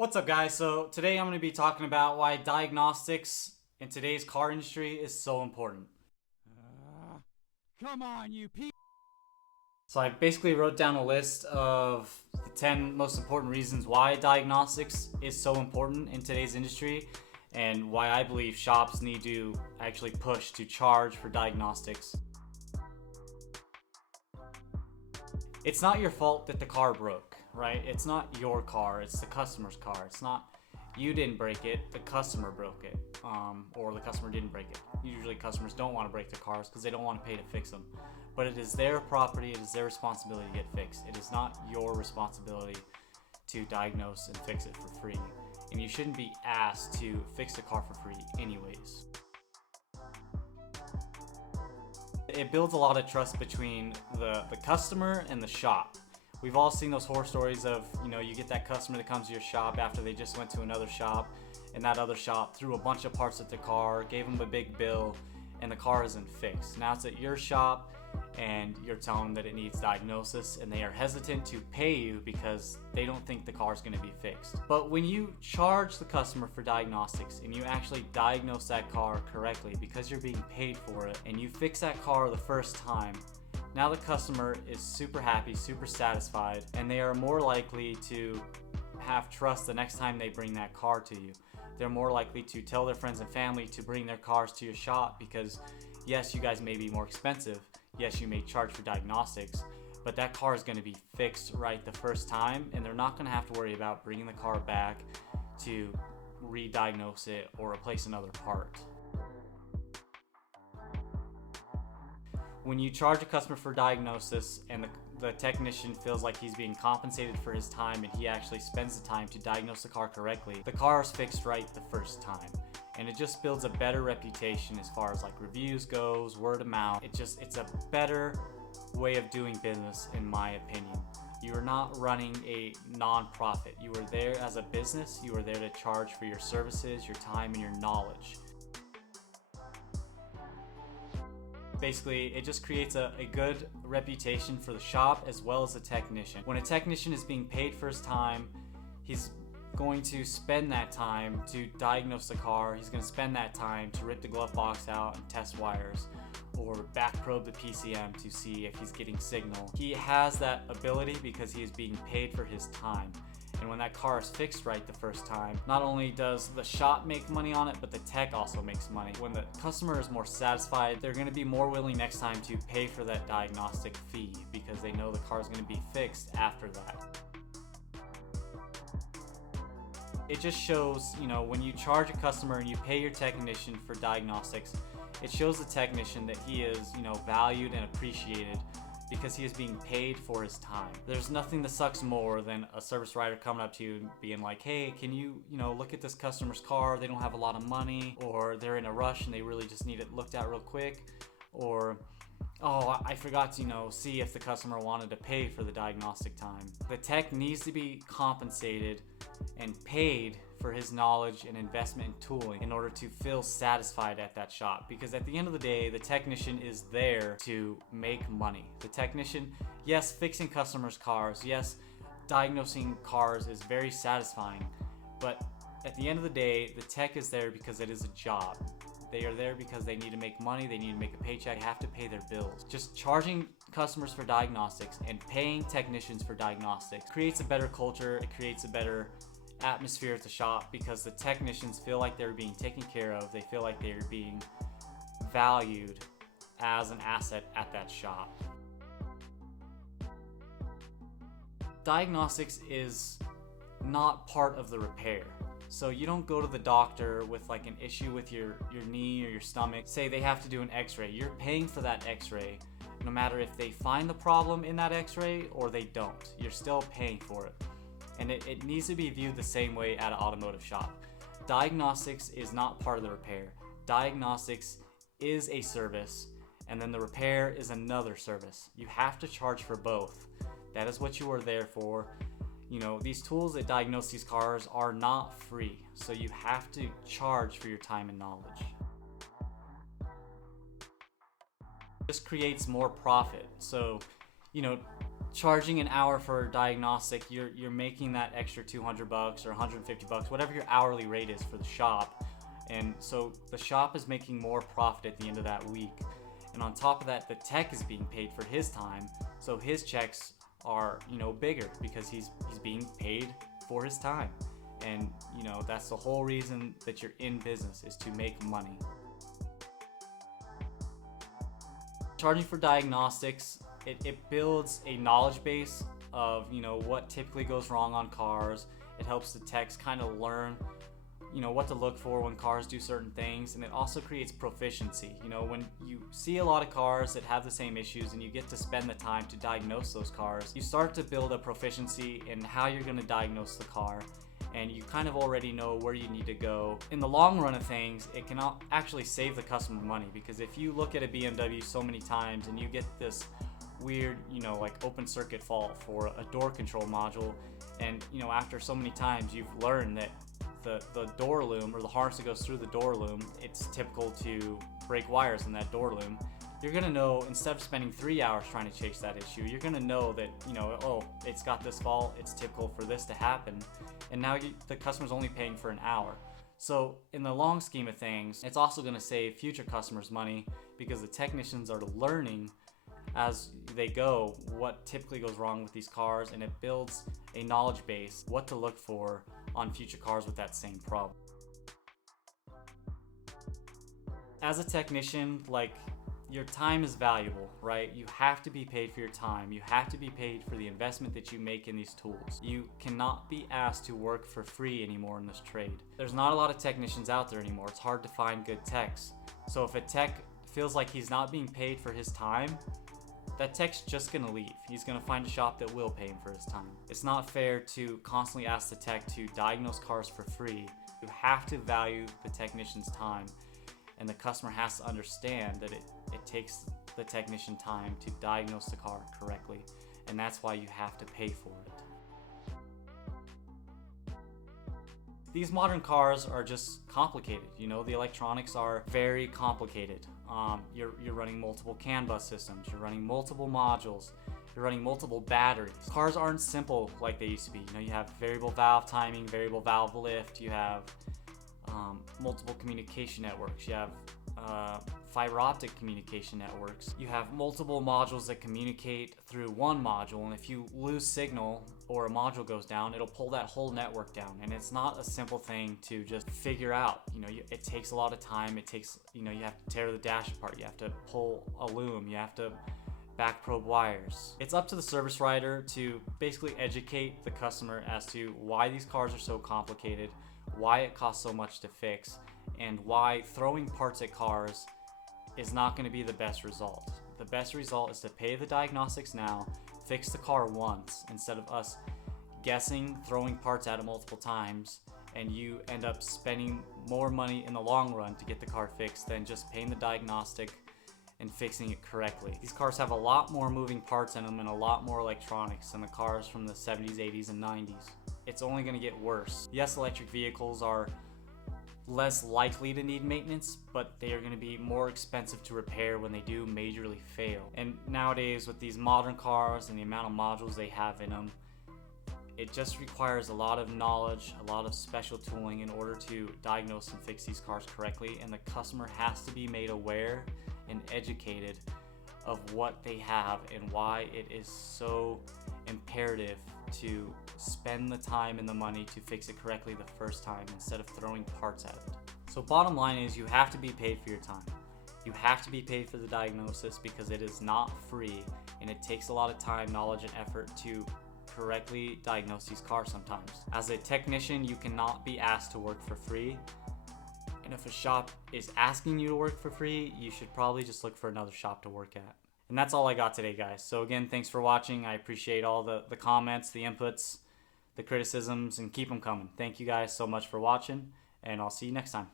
What's up, guys? So today I'm going to be talking about why diagnostics in today's car industry is so important. Come on, you pe- So I basically wrote down a list of the 10 most important reasons why diagnostics is so important in today's industry and why I believe shops need to actually push to charge for diagnostics. It's not your fault that the car broke, right? It's not your car, it's the customer's car. It's not you didn't break it, the customer broke it, or the customer didn't break it. Usually customers don't want to break their cars because they don't want to pay to fix them. But it is their property, it is their responsibility to get fixed. It is not your responsibility to diagnose and fix it for free. And you shouldn't be asked to fix the car for free anyways. It builds a lot of trust between the customer and the shop. We've all seen those horror stories of, you get that customer that comes to your shop after they just went to another shop, and that other shop threw a bunch of parts at the car, gave them a big bill, and the car isn't fixed. Now it's at your shop, and you're telling them that it needs diagnosis, and they are hesitant to pay you because they don't think the car is going to be fixed. But when you charge the customer for diagnostics and you actually diagnose that car correctly because you're being paid for it, and you fix that car the first time, now the customer is super happy, super satisfied, and they are more likely to have trust the next time they bring that car to you. They're more likely to tell their friends and family to bring their cars to your shop because, yes, you guys may be more expensive. Yes, you may charge for diagnostics, but that car is going to be fixed right the first time, and they're not going to have to worry about bringing the car back to re-diagnose it or replace another part. When you charge a customer for diagnosis and the technician feels like he's being compensated for his time and he actually spends the time to diagnose the car correctly, the car is fixed right the first time. And it just builds a better reputation as far as like reviews goes, word of mouth. It's a better way of doing business in my opinion. You are not running a non-profit. You are there as a business. You are there to charge for your services, your time, and your knowledge. Basically, it just creates a good reputation for the shop as well as the technician. When a technician is being paid for his time, he's going to spend that time to diagnose the car. He's going to spend that time to rip the glove box out and test wires or back probe the PCM to see if he's getting signal. He has that ability because he is being paid for his time. And when that car is fixed right the first time, not only does the shop make money on it, but the tech also makes money. When the customer is more satisfied, they're going to be more willing next time to pay for that diagnostic fee because they know the car is going to be fixed after that. It just shows, when you charge a customer and you pay your technician for diagnostics, it shows the technician that he is, valued and appreciated because he is being paid for his time. There's nothing that sucks more than a service writer coming up to you and being like, hey, can you, look at this customer's car? They don't have a lot of money, or they're in a rush and they really just need it looked at real quick, or oh, I forgot to, see if the customer wanted to pay for the diagnostic time. The tech needs to be compensated and paid for his knowledge and investment in tooling in order to feel satisfied at that shop. Because at the end of the day, the technician is there to make money. The technician, yes, fixing customers' cars, yes, diagnosing cars is very satisfying, but at the end of the day, the tech is there because it is a job. They are there because they need to make money, they need to make a paycheck, they have to pay their bills. Just charging customers for diagnostics and paying technicians for diagnostics creates a better culture, it creates a better atmosphere at the shop because the technicians feel like they're being taken care of, they feel like they're being valued as an asset at that shop. Diagnostics is not part of the repair. So you don't go to the doctor with like an issue with your knee or your stomach, say they have to do an x-ray. You're paying for that x-ray no matter if they find the problem in that x-ray or they don't. You're still paying for it. And it needs to be viewed the same way at an automotive shop. Diagnostics is not part of the repair. Diagnostics is a service, and then the repair is another service. You have to charge for both. That is what you are there for. These tools that diagnose these cars are not free, so you have to charge for your time and knowledge. This creates more profit. So, charging an hour for a diagnostic, you're making that extra $200 or $150, whatever your hourly rate is for the shop. And so the shop is making more profit at the end of that week. And on top of that, the tech is being paid for his time, so his checks are, bigger because he's being paid for his time. And that's the whole reason that you're in business, is to make money. Charging for diagnostics, it builds a knowledge base of what typically goes wrong on cars. It helps the techs kind of learn what to look for when cars do certain things, and it also creates proficiency. When you see a lot of cars that have the same issues and you get to spend the time to diagnose those cars, you start to build a proficiency in how you're going to diagnose the car, and you kind of already know where you need to go. In the long run of things, it can actually save the customer money, because if you look at a BMW so many times and you get this weird, like open circuit fault for a door control module, and after so many times you've learned that the door loom, or the harness that goes through the door loom, it's typical to break wires in that door loom. You're gonna know, instead of spending 3 hours trying to chase that issue, you're gonna know that oh, it's got this fault, it's typical for this to happen, and now the customer's only paying for an hour. So in the long scheme of things, it's also gonna save future customers money, because the technicians are learning as they go what typically goes wrong with these cars, and it builds a knowledge base, what to look for on future cars with that same problem. As a technician, your time is valuable, right? You have to be paid for your time. You have to be paid for the investment that you make in these tools. You cannot be asked to work for free anymore in this trade. There's not a lot of technicians out there anymore. It's hard to find good techs. So if a tech feels like he's not being paid for his time, that tech's just gonna leave. He's gonna find a shop that will pay him for his time. It's not fair to constantly ask the tech to diagnose cars for free. You have to value the technician's time, and the customer has to understand that it takes the technician time to diagnose the car correctly, and that's why you have to pay for it. These modern cars are just complicated. The electronics are very complicated. You're running multiple CAN bus systems, you're running multiple modules, you're running multiple batteries. Cars aren't simple like they used to be. You have variable valve timing, variable valve lift, you have multiple communication networks, you have fiber optic communication networks. You have multiple modules that communicate through one module, and if you lose signal or a module goes down, it'll pull that whole network down, and it's not a simple thing to just figure out. It takes a lot of time. It takes, you have to tear the dash apart, you have to pull a loom, you have to back probe wires. It's up to the service writer to basically educate the customer as to why these cars are so complicated, why it costs so much to fix, and why throwing parts at cars is not going to be the best result. The best result is to pay the diagnostics now, fix the car once, instead of us guessing, throwing parts at it multiple times, and you end up spending more money in the long run to get the car fixed than just paying the diagnostic and fixing it correctly. These cars have a lot more moving parts in them and a lot more electronics than the cars from the 70s, 80s, and 90s. It's only going to get worse. Yes, electric vehicles are less likely to need maintenance, but they are going to be more expensive to repair when they do majorly fail. And nowadays, with these modern cars and the amount of modules they have in them, it just requires a lot of knowledge, a lot of special tooling in order to diagnose and fix these cars correctly, and the customer has to be made aware and educated of what they have and why it is so imperative to spend the time and the money to fix it correctly the first time instead of throwing parts at it. So bottom line is, you have to be paid for your time. You have to be paid for the diagnosis, because it is not free, and it takes a lot of time, knowledge, and effort to correctly diagnose these cars sometimes. As a technician, you cannot be asked to work for free, and if a shop is asking you to work for free, you should probably just look for another shop to work at. And that's all I got today, guys. So again, thanks for watching. I appreciate all the comments, the inputs, the criticisms, and keep them coming. Thank you guys so much for watching, and I'll see you next time.